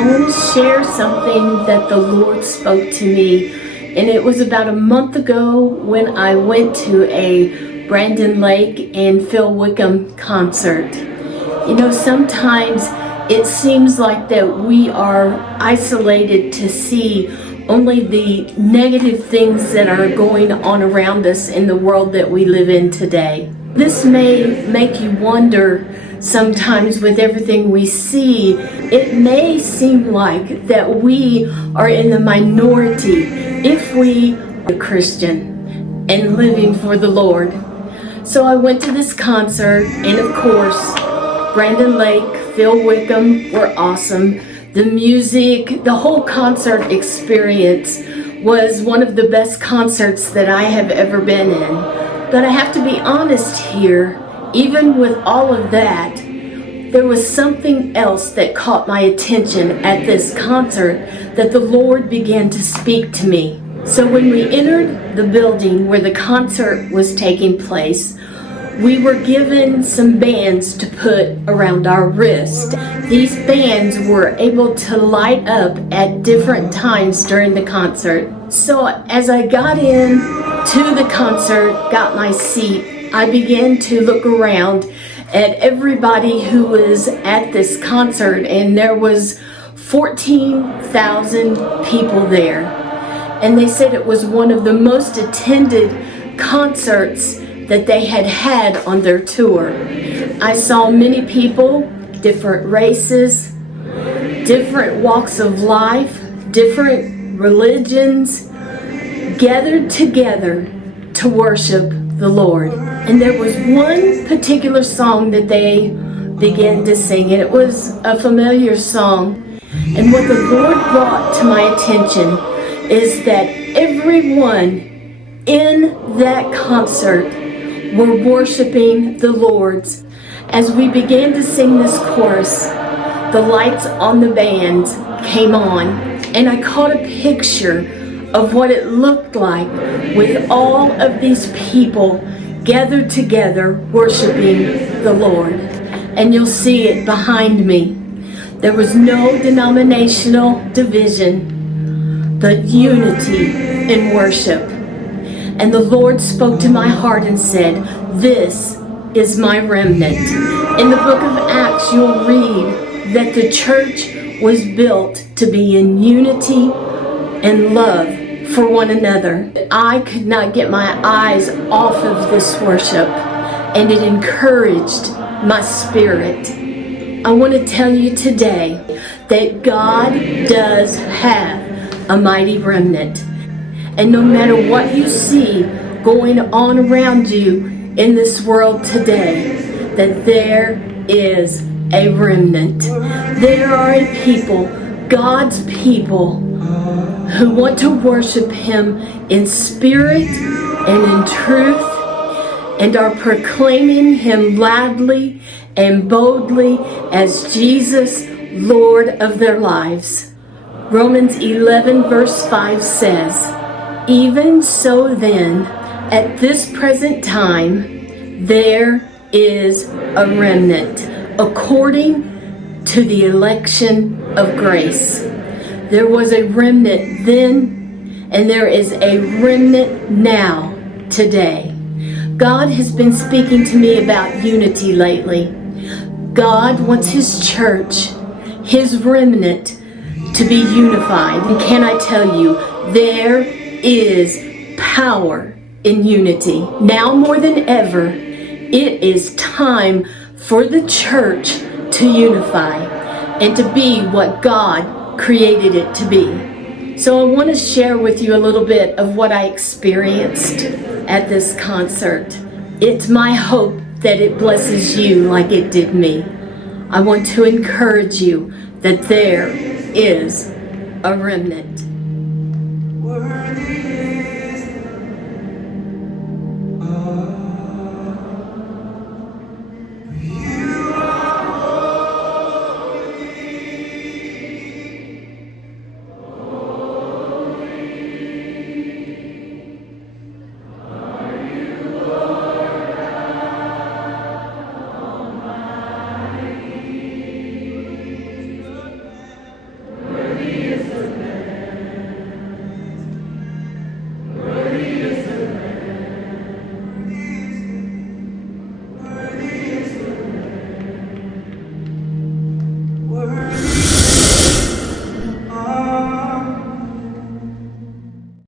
I want to share something that the Lord spoke to me, and it was about a month ago when I went to a Brandon Lake and Phil Wickham concert. You know, sometimes it seems like that we are isolated to see only the negative things that are going on around us in the world that we live in today. This may make you wonder sometimes with everything we see. It may seem like that we are in the minority if we are Christian and living for the Lord. So I went to this concert, and of course, Brandon Lake, Phil Wickham were awesome. The music, the whole concert experience was one of the best concerts that I have ever been in. But I have to be honest here, even with all of that, there was something else that caught my attention at this concert that the Lord began to speak to me. So when we entered the building where the concert was taking place, we were given some bands to put around our wrist. These bands were able to light up at different times during the concert. So as I got in to the concert, got my seat, I began to look around at everybody who was at this concert, and there was 14,000 people there. And they said it was one of the most attended concerts that they had on their tour. I saw many people, different races, different walks of life, different religions, gathered together to worship the Lord. And there was one particular song that they began to sing, and it was a familiar song. And what the Lord brought to my attention is that everyone in that concert were worshiping the Lord. As we began to sing this chorus, the lights on the band came on, and I caught a picture of what it looked like with all of these people gathered together worshiping the Lord. And you'll see it behind me. There was no denominational division, but unity in worship. And the Lord spoke to my heart and said, "This is my remnant." In the book of Acts, you'll read that the church was built to be in unity and love for one another. I could not get my eyes off of this worship, and it encouraged my spirit. I want to tell you today that God does have a mighty remnant. And no matter what you see going on around you in this world today, that there is a remnant. There are a people, God's people, who want to worship Him in spirit and in truth, and are proclaiming Him loudly and boldly as Jesus, Lord of their lives. Romans 11 verse 5 says, "Even so then, at this present time, there is a remnant, according to the election of grace." There was a remnant then, and there is a remnant now, today. God has been speaking to me about unity lately. God wants His church, His remnant, to be unified. And can I tell you, there is power in unity. Now more than ever, it is time for the church to unify and to be what God created it to be. So I want to share with you a little bit of what I experienced at this concert. It's my hope that it blesses you like it did me. I want to encourage you that there is a remnant.